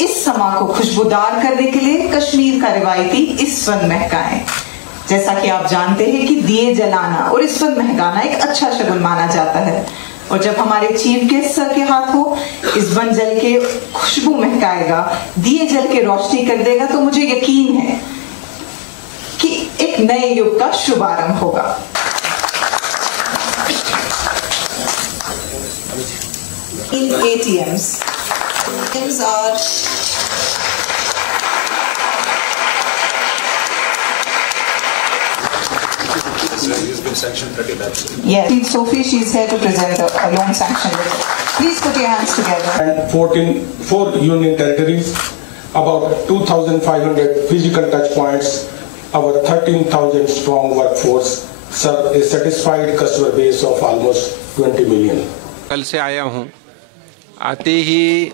इस समा को खुशबूदार करने के लिए कश्मीर का रिवायती इस्फन महकाएं। जैसा कि आप जानते हैं कि दिए जलाना और इस्फन महकाना एक अच्छा शगुन माना जाता है, और जब हमारे चीफ गेस्ट सर के हाथों इस्फन जल के खुशबू महकाएगा, दिए जल के रोशनी कर देगा, तो मुझे यकीन है कि एक नए युग का शुभारंभ होगा। इन ATMs are He's been sanctioned 30 lakhs. Yes, Sophie, she's here to present a loan sanction list. Please put your hands together. And 4 union territories, about 2,500 physical touch points, our 13,000 strong workforce, serve a satisfied customer base of almost 20 million. कल से आया हूँ, आते ही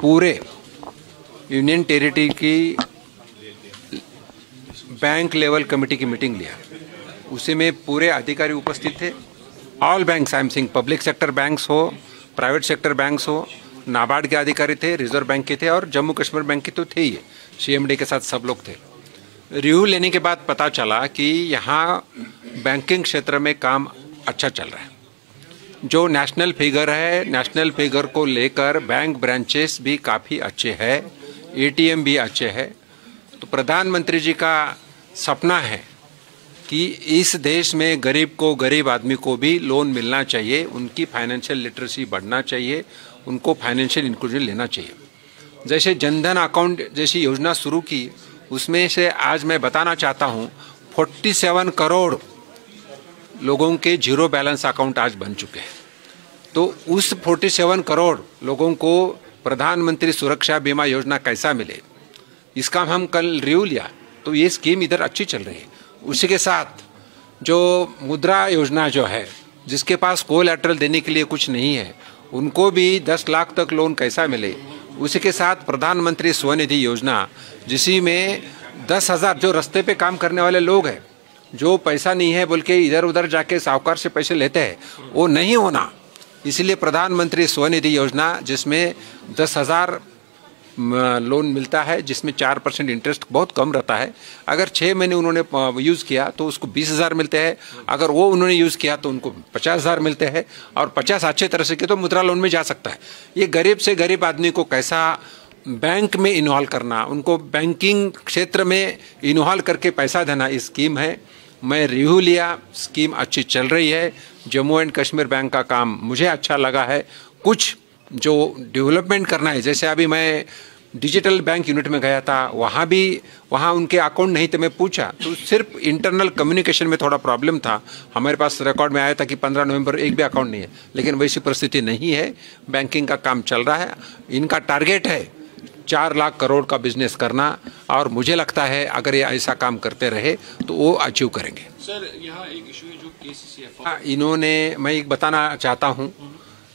पूरे union territory की bank level committee की meeting लिया। उसी में पूरे अधिकारी उपस्थित थे। All banks, I am saying public sector banks हो, प्राइवेट सेक्टर बैंक्स हो, नाबार्ड के अधिकारी थे, रिजर्व बैंक के थे और जम्मू कश्मीर बैंक के तो थे ही, CMD के साथ सब लोग थे। रिव्यू लेने के बाद पता चला कि यहाँ बैंकिंग क्षेत्र में काम अच्छा चल रहा है। जो नेशनल फिगर है, नेशनल फिगर को लेकर बैंक ब्रांचेस भी काफ़ी अच्छे हैं, ATM भी अच्छे हैं। तो प्रधानमंत्री जी का सपना है कि इस देश में गरीब आदमी को भी लोन मिलना चाहिए, उनकी फाइनेंशियल लिटरेसी बढ़ना चाहिए, उनको फाइनेंशियल इंक्लूजन लेना चाहिए। जैसे जनधन अकाउंट जैसी योजना शुरू की, उसमें से आज मैं बताना चाहता हूँ 47 करोड़ लोगों के जीरो बैलेंस अकाउंट आज बन चुके हैं। तो उस 47 करोड़ लोगों को प्रधानमंत्री सुरक्षा बीमा योजना कैसा मिले, इसका हम कल रिव्यू लिया। तो ये स्कीम इधर अच्छी चल रही है। उसी के साथ जो मुद्रा योजना जो है, जिसके पास कोलैटरल देने के लिए कुछ नहीं है, उनको भी 10 लाख तक लोन कैसा मिले। उसी के साथ प्रधानमंत्री स्वनिधि योजना, जिसी में 10,000 जो रास्ते पे काम करने वाले लोग हैं, जो पैसा नहीं है बोल के इधर उधर जाके साहूकार से पैसे लेते हैं, वो नहीं होना। इसलिए प्रधानमंत्री स्वनिधि योजना, जिसमें 10,000 लोन मिलता है, जिसमें 4% इंटरेस्ट बहुत कम रहता है। अगर 6 महीने उन्होंने यूज़ किया तो उसको 20,000 मिलते हैं। अगर वो उन्होंने यूज़ किया तो उनको 50,000 मिलते हैं, और 50 अच्छे तरह से किया तो मुद्रा लोन में जा सकता है। ये गरीब से गरीब आदमी को कैसा बैंक में इन्वॉल्व करना, उनको बैंकिंग क्षेत्र में इन्वॉल्व करके पैसा देना, ये स्कीम है। मैं रिव्यू लिया, स्कीम अच्छी चल रही है। जम्मू एंड कश्मीर बैंक का काम मुझे अच्छा लगा है। कुछ जो डेवलपमेंट करना है, जैसे अभी मैं डिजिटल बैंक यूनिट में गया था, वहाँ उनके अकाउंट नहीं थे। मैं पूछा तो सिर्फ इंटरनल कम्युनिकेशन में थोड़ा प्रॉब्लम था। हमारे पास रिकॉर्ड में आया था कि 15 नवंबर एक भी अकाउंट नहीं है, लेकिन वैसी परिस्थिति नहीं है। बैंकिंग का काम चल रहा है। इनका टारगेट है 4 लाख करोड़ का बिजनेस करना, और मुझे लगता है अगर ये ऐसा काम करते रहे तो वो अचीव करेंगे। सर, यहाँ एक इशू है जो KCC इन्होंने, मैं एक बताना चाहता हूँ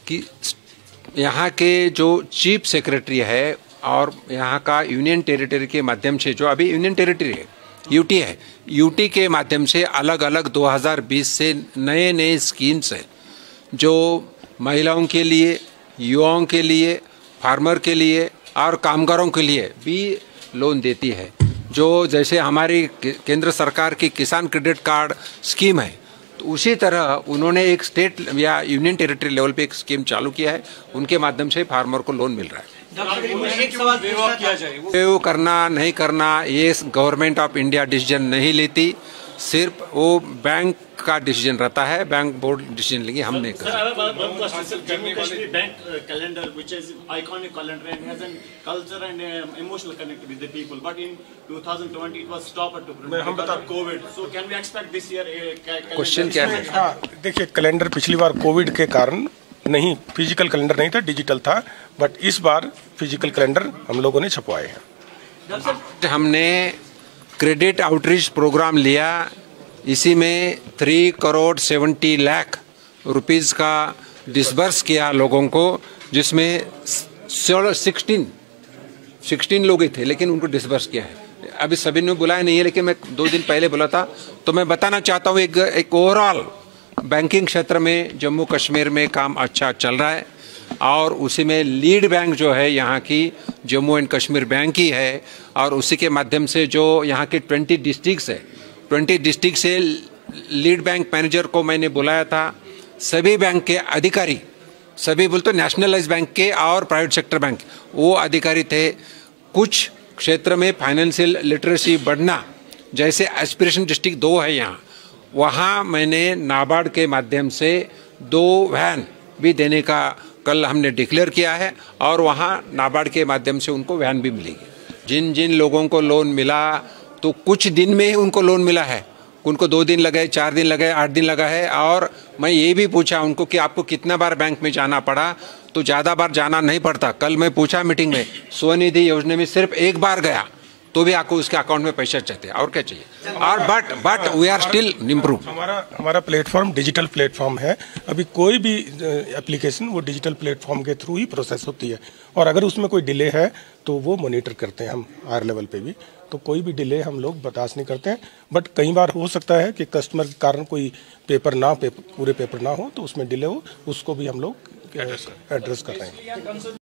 कि यहाँ के जो चीफ सेक्रेटरी है और यहाँ का यूनियन टेरिटरी के माध्यम से, जो अभी यूनियन टेरिटरी है, यूटी है, यूटी के माध्यम से अलग अलग 2020 से नए स्कीम्स हैं, जो महिलाओं के लिए, युवाओं के लिए, फार्मर के लिए और कामगारों के लिए भी लोन देती है। जो जैसे हमारी केंद्र सरकार की किसान क्रेडिट कार्ड स्कीम है, तो उसी तरह उन्होंने एक स्टेट या यूनियन टेरिटरी लेवल पे एक स्कीम चालू किया है। उनके माध्यम से फार्मर को लोन मिल रहा है। वेव करना नहीं करना, ये गवर्नमेंट ऑफ इंडिया डिसीजन नहीं लेती, सिर्फ वो बैंक का डिसीजन रहता है। बैंक बोर्ड डिसीजन लेंगे, हम नहीं करेंगे। क्वेश्चन क्या है? देखिए, कैलेंडर पिछली बार कोविड के कारण नहीं, फिजिकल कैलेंडर नहीं था, डिजिटल था, बट इस बार फिजिकल कैलेंडर हम लोगों ने छपवाए हैं। हमने क्रेडिट आउटरीच प्रोग्राम लिया, इसी में 3 करोड़ 70 लाख रुपीस का डिसबर्स किया लोगों को, जिसमें 16 लोग ही थे, लेकिन उनको डिसबर्स किया है। अभी सभी ने बुलाया नहीं है, लेकिन मैं 2 दिन पहले बोला था। तो मैं बताना चाहता हूँ, एक ओवरऑल बैंकिंग क्षेत्र में जम्मू कश्मीर में काम अच्छा चल रहा है। और उसी में लीड बैंक जो है यहाँ की जम्मू एंड कश्मीर बैंक ही है, और उसी के माध्यम से जो यहाँ के 20 डिस्ट्रिक्ट्स है, 20 डिस्ट्रिक्ट से लीड बैंक मैनेजर को मैंने बुलाया था। सभी बैंक के अधिकारी, सभी बोलते नेशनलाइज बैंक के और प्राइवेट सेक्टर बैंक, वो अधिकारी थे। कुछ क्षेत्र में फाइनेंशियल लिटरेसी बढ़ना, जैसे एस्पिरेशन डिस्ट्रिक्ट 2 है यहाँ, वहाँ मैंने नाबार्ड के माध्यम से 2 वैन भी देने का कल हमने डिक्लेयर किया है, और वहाँ नाबार्ड के माध्यम से उनको वैन भी मिलेगी। जिन जिन लोगों को लोन मिला तो कुछ दिन में ही उनको लोन मिला है, उनको 2 दिन लगे, 4 दिन लगे, 8 दिन लगा है। और मैं ये भी पूछा उनको कि आपको कितना बार बैंक में जाना पड़ा, तो ज़्यादा बार जाना नहीं पड़ता। कल मैं पूछा मीटिंग में, स्वनिधि योजना में सिर्फ 1 बार गया तो भी आपको उसके अकाउंट में पैसा चाहते हैं, और क्या चाहिए। और but we are still improve. हमारा प्लेटफॉर्म डिजिटल प्लेटफॉर्म है। अभी कोई भी एप्लीकेशन वो डिजिटल प्लेटफॉर्म के थ्रू ही प्रोसेस होती है, और अगर उसमें कोई डिले है तो वो मॉनिटर करते हैं हम हायर लेवल पे भी। तो कोई भी डिले हम लोग बर्दाश्त नहीं करते हैं। बट कई बार हो सकता है कि कस्टमर के कारण कोई पूरे पेपर ना हो, तो उसमें डिले हो, उसको भी हम लोग एड्रेस कर रहे हैं।